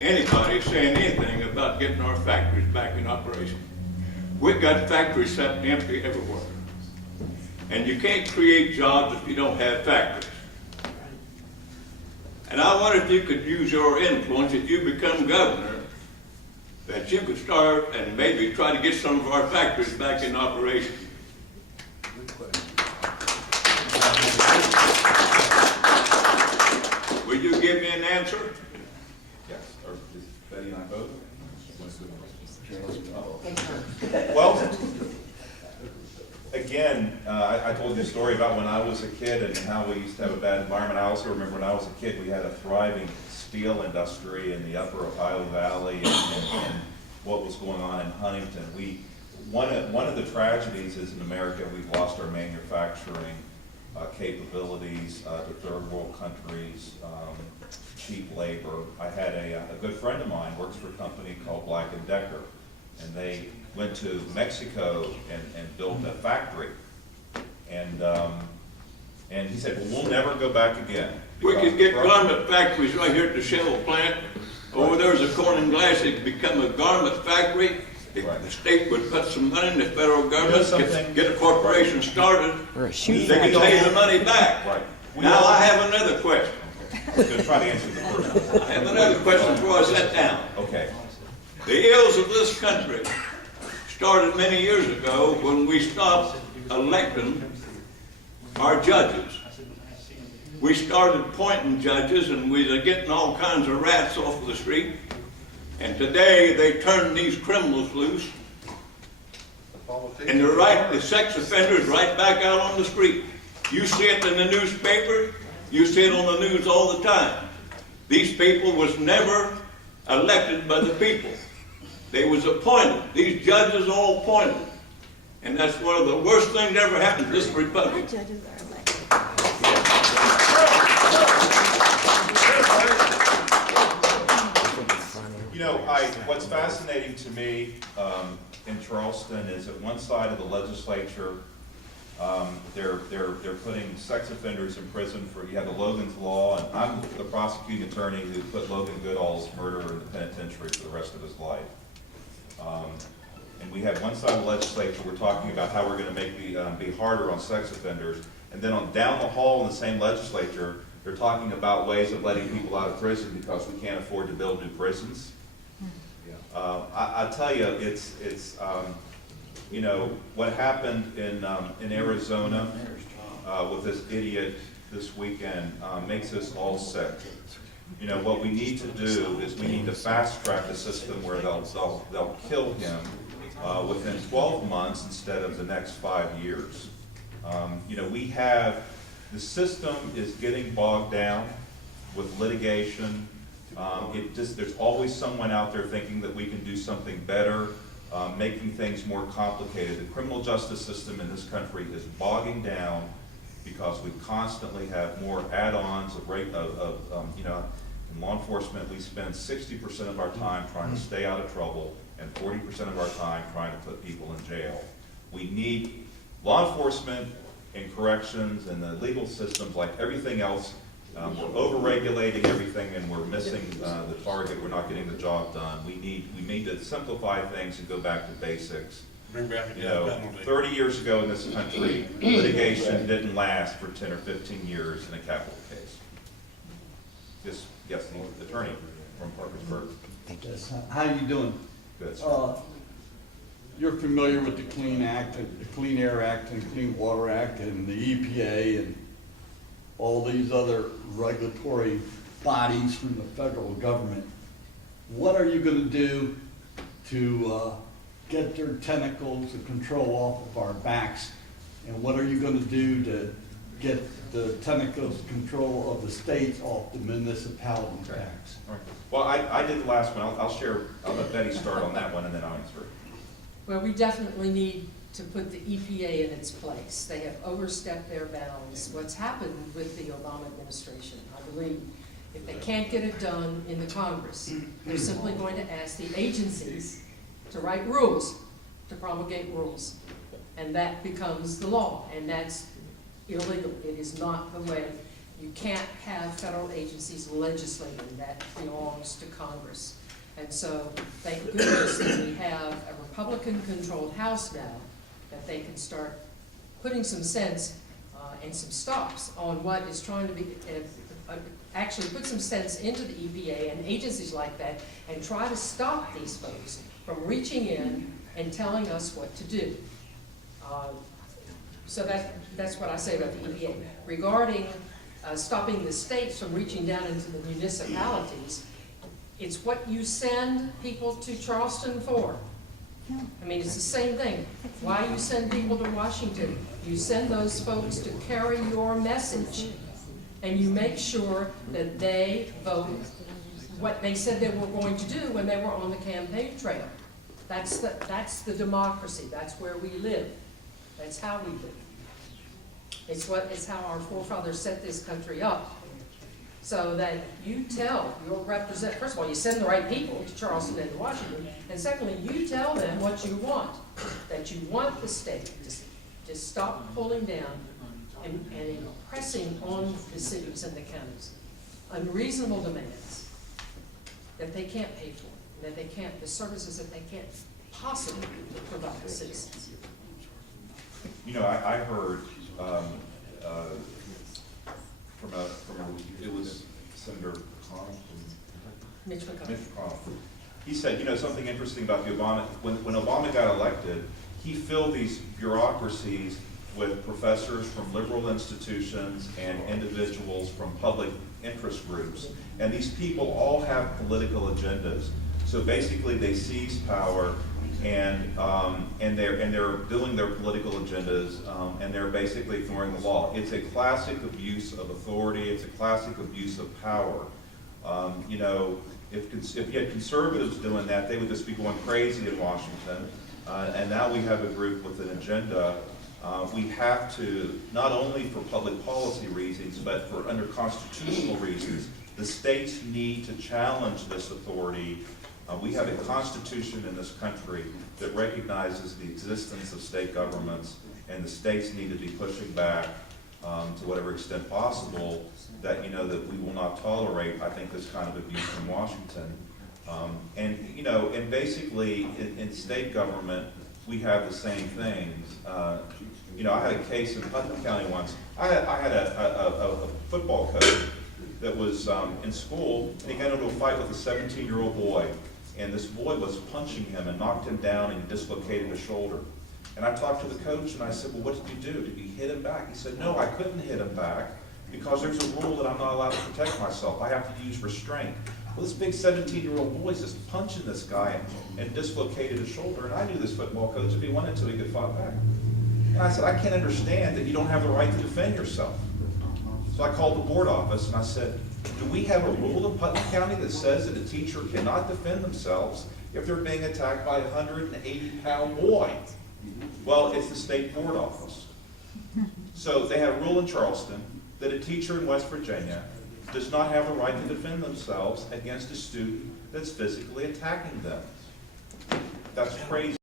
Anybody saying anything about getting our factories back in operation. We've got factories sitting empty everywhere. And you can't create jobs if you don't have factories. And I wonder if you could use your influence, if you become governor, that you could start and maybe try to get some of our factories back in operation. Will you give me an answer? Yes, or is Betty and I both? Well, again, I told you a story about when I was a kid and how we used to have a bad environment. I also remember when I was a kid, we had a thriving steel industry in the upper Ohio Valley and what was going on in Huntington. One of the tragedies is in America, we've lost our manufacturing capabilities to third world countries, cheap labor. I had a good friend of mine works for a company called Black & Decker, and they went to Mexico and built a factory. And he said, well, we'll never go back again. We could get garment factories right here at the Shell plant. Over there's a corn and glass, it could become a garment factory. Right. The state would put some money in, the federal government get a corporation started. Or a shoe They could pay the money back. Right. Now I have another question. I'm going to try to answer the first one. I have another question before I sit down. Okay. The ills of this country started many years ago when we stopped electing our judges. We started appointing judges and we were getting all kinds of rats off of the street. And today they turn these criminals loose. And the sex offenders right back out on the street. You see it in the newspaper, you see it on the news all the time. These people was never elected by the people. They was appointed. These judges all appointed. And that's one of the worst things that ever happened to this republic. Our judges are elected. You know, what's fascinating to me in Charleston is at one side of the legislature, they're putting sex offenders in prison for, you have the Logan's Law, and I'm the prosecuting attorney who put Logan Goodall's murderer in the penitentiary for the rest of his life. And we have one side of the legislature, we're talking about how we're going to make be harder on sex offenders, and then down the hall in the same legislature, they're talking about ways of letting people out of prison because we can't afford to build new prisons. I tell you, it's you know, what happened in Arizona with this idiot this weekend makes us all sick. You know, what we need to do is we need to fast track the system where they'll kill him within 12 months instead of the next 5 years. You know, the system is getting bogged down with litigation. There's always someone out there thinking that we can do something better, making things more complicated. The criminal justice system in this country is bogging down because we constantly have more add-ons you know, in law enforcement we spend 60% of our time trying to stay out of trouble and 40% of our time trying to put people in jail. We need law enforcement and corrections and the legal systems like everything else. We're over-regulating everything and we're missing the target. We're not getting the job done. We need to simplify things and go back to basics. Bring back the You know, 30 years ago in this country, litigation didn't last for 10 or 15 years in a capital case. Yes, the attorney from Parkersburg. Yes. How you doing? Good. You're familiar with the Clean Air Act and Clean Water Act and the EPA and all these other regulatory bodies from the federal government. What are you going to do to get their tentacles and control off of our backs? And what are you going to do to get the tentacles control of the states off the municipality tax? All right. Well, I did the last one. I'll let Betty start on that one and then I'll answer it. Well, we definitely need to put the EPA in its place. They have overstepped their bounds. What's happened with the Obama administration, I believe, if they can't get it done in the Congress, they're simply going to ask the agencies to write rules, to promulgate rules. And that becomes the law, and that's illegal. It is not the way You can't have federal agencies legislating, that belongs to Congress. And so, thank goodness that we have a Republican-controlled House now, that they can start putting some sense and some stops on what is trying to be, actually put some sense into the EPA and agencies like that, and try to stop these folks from reaching in and telling us what to do. So that's what I say about the EPA. Regarding stopping the states from reaching down into the municipalities, it's what you send people to Charleston for. I mean, it's the same thing. Why you send people to Washington? You send those folks to carry your message, and you make sure that they vote what they said they were going to do when they were on the campaign trail. That's the democracy. That's where we live. That's how we live. It's how our forefathers set this country up. So that you tell your first of all, you send the right people to Charleston and to Washington, and secondly, you tell them what you want. That you want the state to stop pulling down and impressing on the cities and the counties unreasonable demands that they can't pay for, that they can't, the services that they can't possibly provide the citizens. You know, I heard it was Senator McConnell from Mitch McConnell. Mitch McConnell. He said, you know, something interesting about the Obama, when Obama got elected, he filled these bureaucracies with professors from liberal institutions and individuals from public interest groups. And these people all have political agendas. So basically they seize power and they're doing their political agendas, and they're basically ignoring the law. It's a classic abuse of authority. It's a classic abuse of power. You know, if you had conservatives doing that, they would just be going crazy in Washington. And now we have a group with an agenda. We have to, not only for public policy reasons, but for under constitutional reasons, the states need to challenge this authority. We have a constitution in this country that recognizes the existence of state governments, and the states need to be pushing back to whatever extent possible that, you know, that we will not tolerate, I think, this kind of abuse from Washington. And, you know, and basically in state government, we have the same things. You know, I had a case in Putnam County once. I had a football coach that was in school, and he got into a fight with a 17-year-old boy. And this boy was punching him and knocked him down and dislocated his shoulder. And I talked to the coach and I said, well, what did you do? Did you hit him back? He said, no, I couldn't hit him back because there's a rule that I'm not allowed to protect myself. I have to use restraint. Well, this big 17-year-old boy's just punching this guy and dislocated his shoulder. And I knew this football coach, if he wanted to, he could fight back. And I said, I can't understand that you don't have the right to defend yourself. So I called the board office and I said, do we have a rule in Putnam County that says that a teacher cannot defend themselves if they're being attacked by a 180-pound boy? Well, it's the state board office. So they have a rule in Charleston that a teacher in West Virginia does not have the right to defend themselves against a student that's physically attacking them. That's crazy.